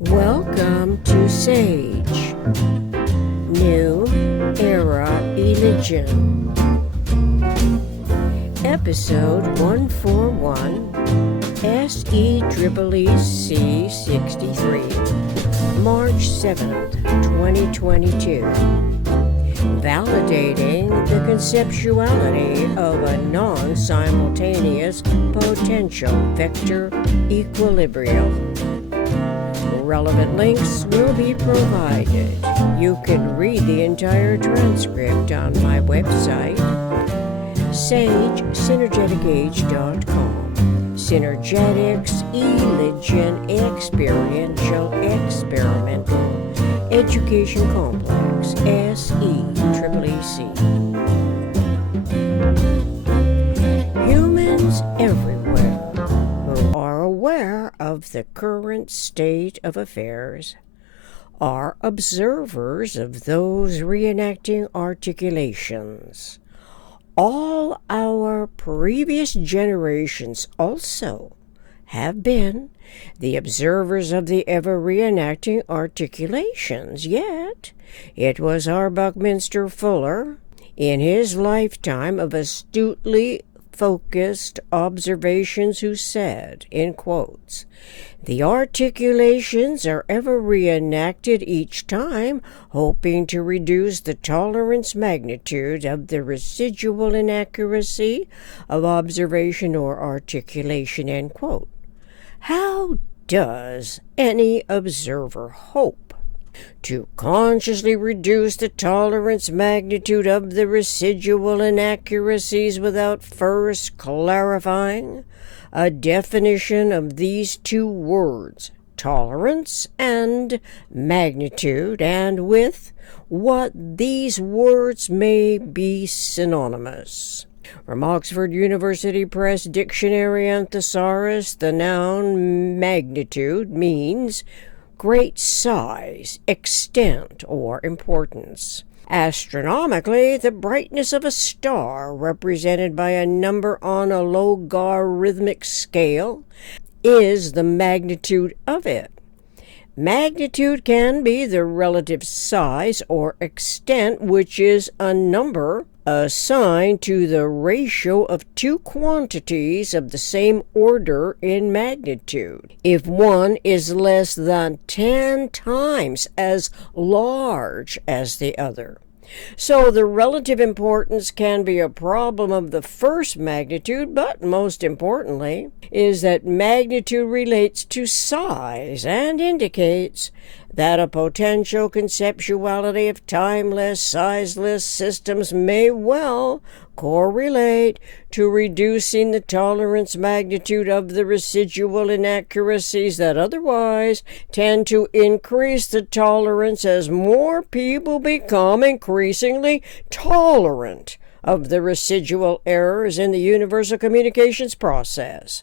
Welcome to Sage, New Era Religion, Episode 141, SEEEEC 63, March 7th, 2022. Validating the conceptuality of a non-simultaneous potential vector equilibrium. Relevant links will be provided. You can read the entire transcript on my website, sagesynergeticage.com. Synergetics, religion, experiential, experimental, education complex, SEEEEC. Humans everywhere who are aware of the current state of affairs are observers of those reenacting articulations. All our previous generations also have been the observers of the ever-reenacting articulations, yet it was our Buckminster Fuller, in his lifetime of astutely focused observations, who said, in quotes, "The articulations are ever reenacted each time, hoping to reduce the tolerance magnitude of the residual inaccuracy of observation or articulation," end quote. How does any observer hope to consciously reduce the tolerance magnitude of the residual inaccuracies without first clarifying a definition of these two words, tolerance and magnitude, and with what these words may be synonymous? From Oxford University Press Dictionary and Thesaurus, the noun magnitude means great size, extent, or importance. Astronomically, the brightness of a star, represented by a number on a logarithmic scale, is the magnitude of it. Magnitude can be the relative size or extent, which is a number assigned to the ratio of two quantities of the same order in magnitude. If one is less than 10 times as large as the other. So the relative importance can be a problem of the first magnitude, but most importantly is that magnitude relates to size and indicates that a potential conceptuality of timeless, sizeless systems may well correlate to reducing the tolerance magnitude of the residual inaccuracies that otherwise tend to increase the tolerance as more people become increasingly tolerant of the residual errors in the universal communications process.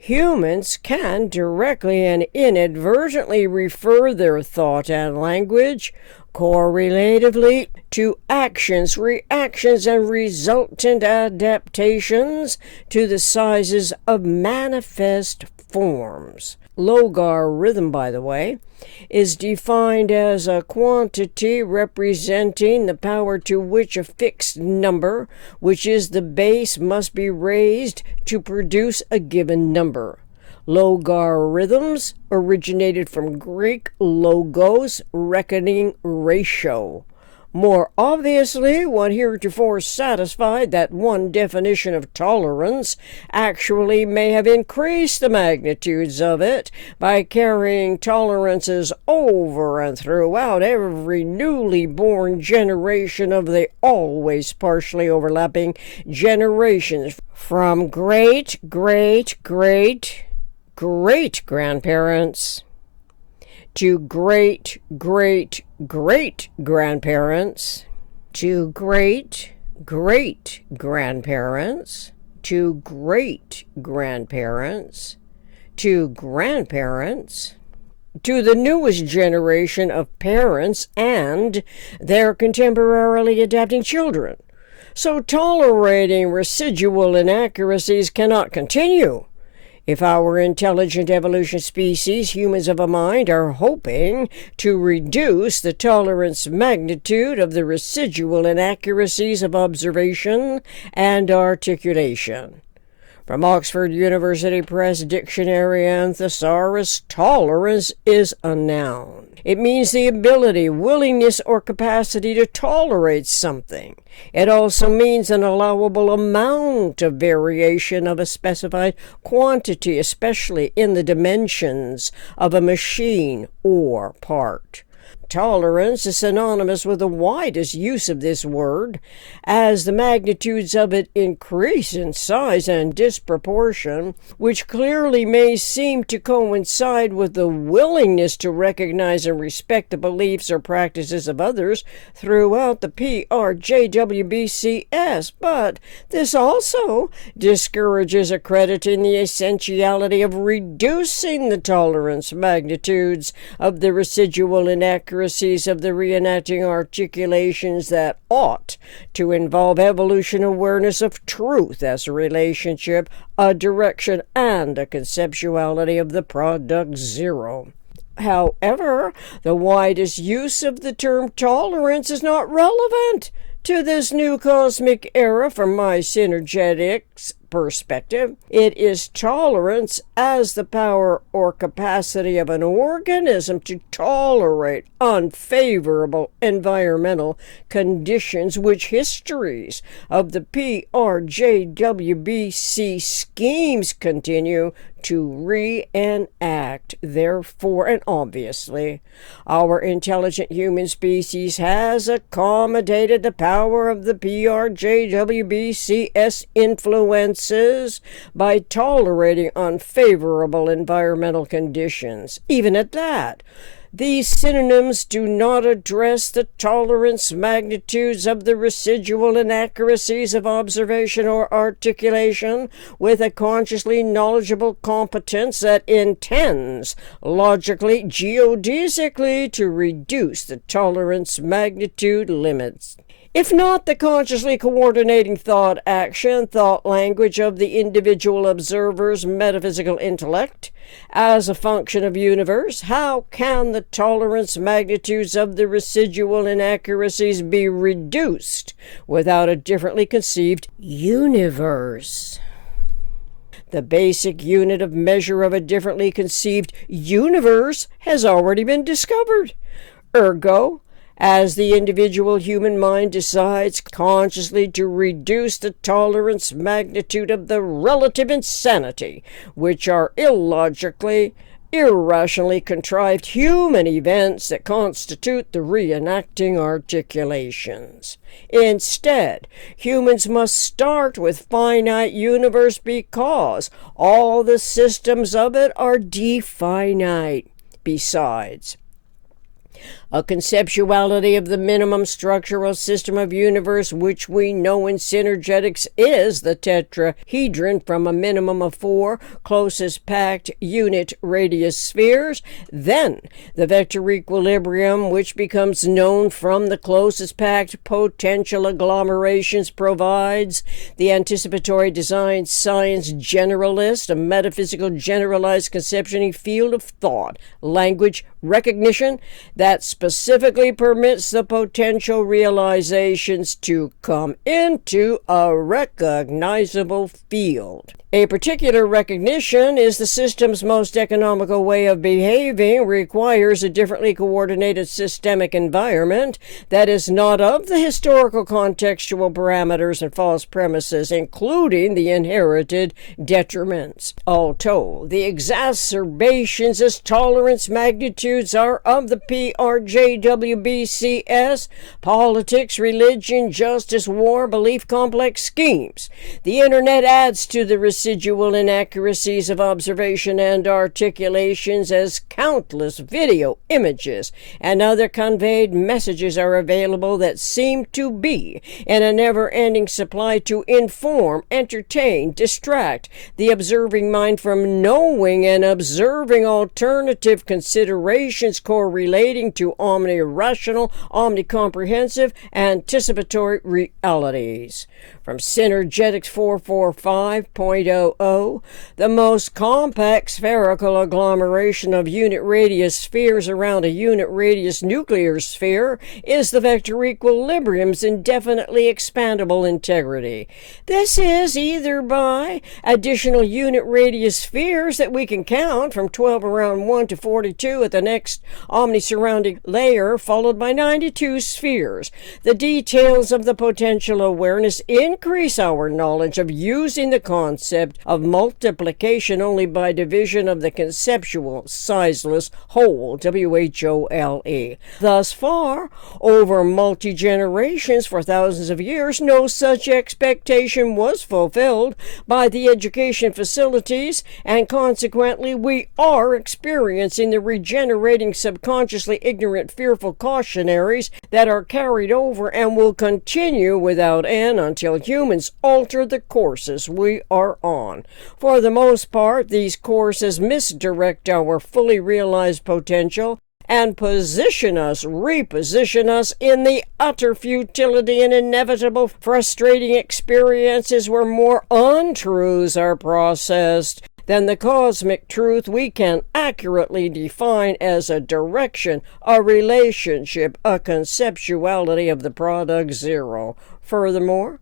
Humans can directly and inadvertently refer their thought and language correlatively to actions, reactions, and resultant adaptations to the sizes of manifest forms. Logarithm, by the way, is defined as a quantity representing the power to which a fixed number, which is the base, must be raised to produce a given number. Logarithms originated from Greek logos, reckoning, ratio. More obviously, one heretofore satisfied that one definition of tolerance actually may have increased the magnitudes of it by carrying tolerances over and throughout every newly born generation of the always partially overlapping generations from great-great-great-great-grandparents to great-great-great-grandparents, to great-great-grandparents, to great-grandparents, to grandparents, to the newest generation of parents and their contemporarily adapting children. So tolerating residual inaccuracies cannot continue. If our intelligent evolution species, humans of a mind, are hoping to reduce the tolerance magnitude of the residual inaccuracies of observation and articulation. From Oxford University Press Dictionary and Thesaurus, tolerance is a noun. It means the ability, willingness, or capacity to tolerate something. It also means an allowable amount of variation of a specified quantity, especially in the dimensions of a machine or part. Tolerance is synonymous with the widest use of this word, as the magnitudes of it increase in size and disproportion, which clearly may seem to coincide with the willingness to recognize and respect the beliefs or practices of others throughout the PRJWBCS, but this also discourages accrediting the essentiality of reducing the tolerance magnitudes of the residual inaccuracies of the reenacting articulations that ought to involve evolution awareness of truth as a relationship, a direction, and a conceptuality of the product zero. However, the widest use of the term tolerance is not relevant to this new cosmic era from my synergetics perspective. It is tolerance as the power or capacity of an organism to tolerate unfavorable environmental conditions, which histories of the PRJWBC schemes continue to reenact. Therefore, and obviously, our intelligent human species has accommodated the power of the PRJWBCS influences by tolerating unfavorable environmental conditions. Even at that, these synonyms do not address the tolerance magnitudes of the residual inaccuracies of observation or articulation with a consciously knowledgeable competence that intends logically, geodesically to reduce the tolerance magnitude limits. If not the consciously coordinating thought, action, thought language of the individual observer's metaphysical intellect as a function of universe, how can the tolerance magnitudes of the residual inaccuracies be reduced without a differently conceived universe? The basic unit of measure of a differently conceived universe has already been discovered. Ergo, as the individual human mind decides consciously to reduce the tolerance magnitude of the relative insanity, which are illogically, irrationally contrived human events that constitute the reenacting articulations. Instead, humans must start with finite universe because all the systems of it are definite. Besides, a conceptuality of the minimum structural system of universe, which we know in synergetics is the tetrahedron from a minimum of 4 closest packed unit radius spheres, then the vector equilibrium, which becomes known from the closest packed potential agglomerations, provides the anticipatory design science generalist, a metaphysical generalized conception field of thought, language, recognition that specifically permits the potential realizations to come into a recognizable field. A particular recognition is the system's most economical way of behaving, requires a differently coordinated systemic environment that is not of the historical contextual parameters and false premises, including the inherited detriments. All told, the exacerbations as tolerance magnitudes are of the PRJWBCS, politics, religion, justice, war, belief complex schemes. The internet adds to the residual inaccuracies of observation and articulations as countless video, images, and other conveyed messages are available that seem to be in a never-ending supply to inform, entertain, distract the observing mind from knowing and observing alternative considerations correlating to omni-rational, omnicomprehensive, anticipatory realities. From Synergetics 445.00, the most compact spherical agglomeration of unit radius spheres around a unit radius nuclear sphere is the vector equilibrium's indefinitely expandable integrity. This is either by additional unit radius spheres that we can count from 12 around 1 to 42 at the next omni-surrounding layer, followed by 92 spheres. The details of the potential awareness increase our knowledge of using the concept of multiplication only by division of the conceptual sizeless whole, W-H-O-L-E. Thus far, over multi-generations for thousands of years, no such expectation was fulfilled by the education facilities, and consequently we are experiencing the regenerating subconsciously ignorant fearful cautionaries that are carried over and will continue without end until humans alter the courses we are on. For the most part, these courses misdirect our fully realized potential and reposition us in the utter futility and inevitable frustrating experiences where more untruths are processed than the cosmic truth we can accurately define as a direction, a relationship, a conceptuality of the product zero. Furthermore,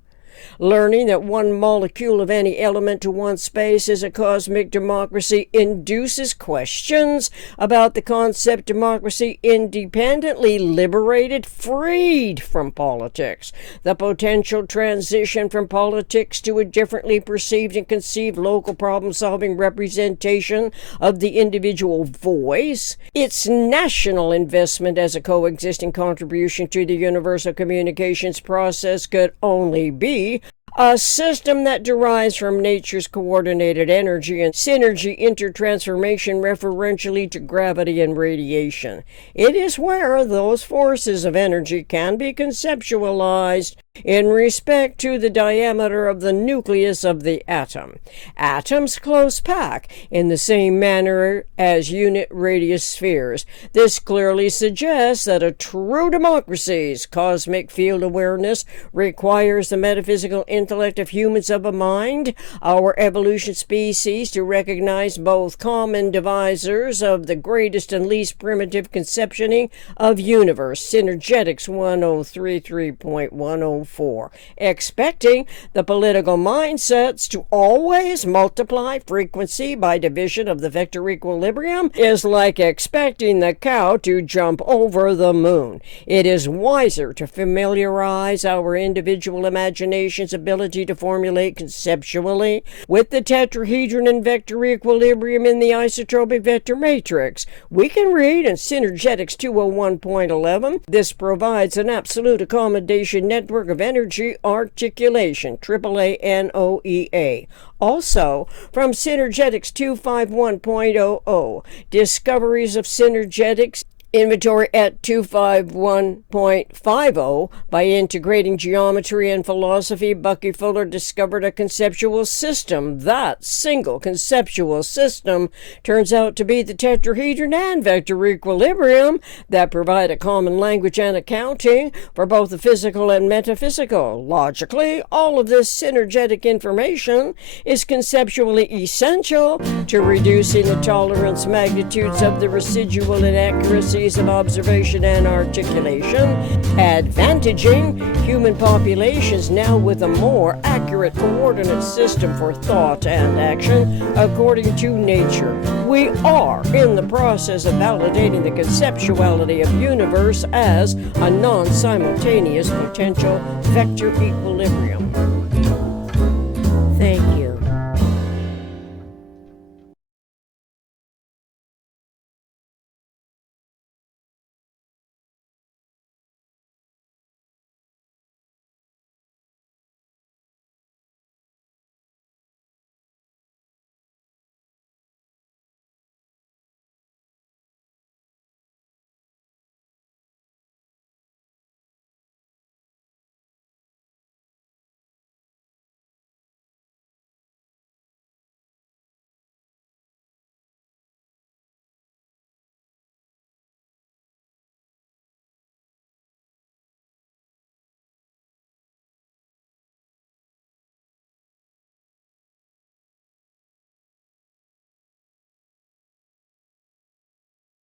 learning that one molecule of any element to one space is a cosmic democracy induces questions about the concept democracy independently liberated, freed from politics. The potential transition from politics to a differently perceived and conceived local problem-solving representation of the individual voice, its national investment as a coexisting contribution to the universal communications process could only be a system that derives from nature's coordinated energy and synergy intertransformation referentially to gravity and radiation. It is where those forces of energy can be conceptualized in respect to the diameter of the nucleus of the atom. Atoms close pack in the same manner as unit radius spheres. This clearly suggests that a true democracy's cosmic field awareness requires the metaphysical intellect of humans of a mind, our evolution species, to recognize both common divisors of the greatest and least primitive conceptioning of universe, Synergetics 1033.104. Expecting the political mindsets to always multiply frequency by division of the vector equilibrium is like expecting the cow to jump over the moon. It is wiser to familiarize our individual imagination's ability to formulate conceptually with the tetrahedron and vector equilibrium in the isotropic vector matrix. We can read in Synergetics 201.11, this provides an absolute accommodation network of energy articulation, AANOEA. Also, from Synergetics 251.00, discoveries of synergetics inventory at 251.50. By integrating geometry and philosophy, Buckminster Fuller discovered a conceptual system. That single conceptual system turns out to be the tetrahedron and vector equilibrium that provide a common language and accounting for both the physical and metaphysical. Logically, all of this synergetic information is conceptually essential to reducing the tolerance magnitudes of the residual inaccuracies of observation and articulation, advantaging human populations now with a more accurate coordinate system for thought and action according to nature. We are in the process of validating the conceptuality of universe as a non-simultaneous potential vector equilibrium.